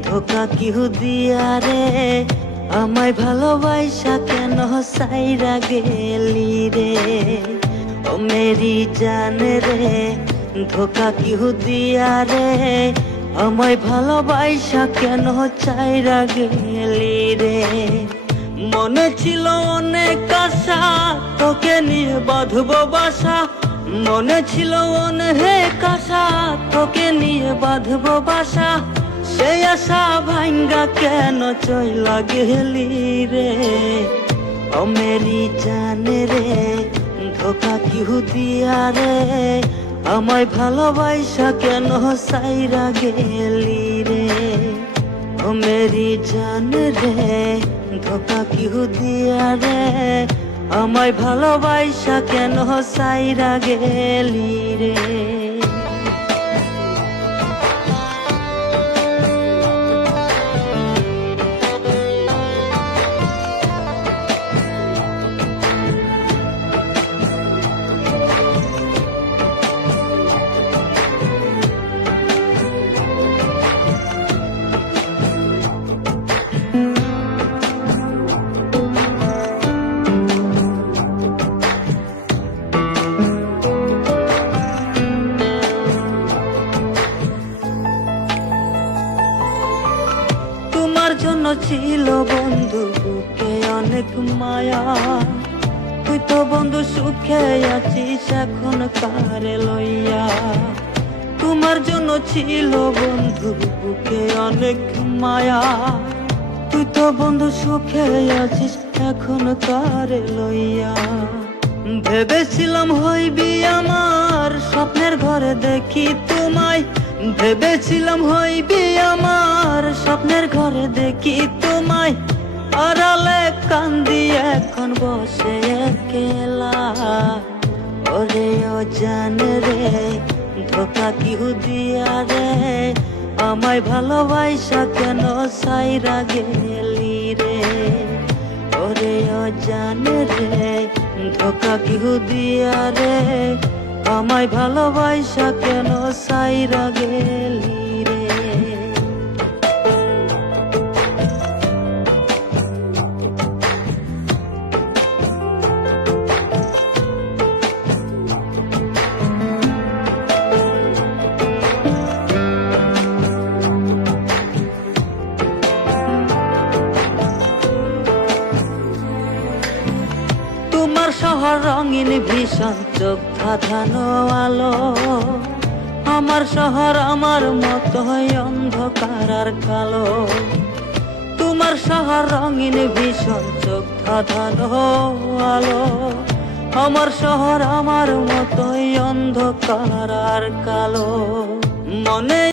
ধোকা কিহু দিয়া রে আমায় ভালোবাসা কেন সাইরা গেলি রে ও মেরি জান রে ধোকা কিহু দিয়া রে আমায় ভালোবাসা কেন চাইরা গেলি রে মনে ছিল অনেক আশা তোকে নিয়ে বাঁধবো বাসা মনে ছিল অনেক আশা তোকে নিয়ে বাঁধবো বাসা সেই আশা ভাঙ্গা কেন চইলা গেলি রে ও মেরি জান রে ধোকা কিহু দিয়া রে আমায় ভালোবাসা কেন সাইরা গেলি রে ও মেরি জান রে ধোকা কিহু দিয়া রে আমায় ভালোবাসা কেন সাইরা গেলি রে জন্য ছিল বন্ধু বুকে অনেক মায়া তুই তো বন্ধু সুখে আছিস এখন কারে লইয়া তোমার জন্য ছিল বন্ধু বুকে অনেক মায়া তুই তো বন্ধু সুখে আছিস এখন কারে লইয়া ভেবেছিলাম হইবি আমার স্বপ্নের ঘরে দেখি তোমায় ভেবেছিলাম হইবি আমার স্বপ্নের ঘরে দেখি তোমায় আড়ালে কান্দি এখন বসে একলা ওরে ও জান রে ধোকা কিহু দিয়া রে আমায় ভালোবাসা কেন সাইরা গেলি রে ওরে ও জান রে ধোকা কিহু দিয়া রে আমায় ভালোবাসা কেন সাইরা গেলি রে তোমার শহর রঙিন ভীষণ চোখ ধাঁধানো আলো আমার শহর আমার মতো অন্ধকার আর কালো তোমার শহর রঙিন ভীষণ চোখ ধাঁধানো আলো আমার শহর আমার মতো অন্ধকার আর কালো মনে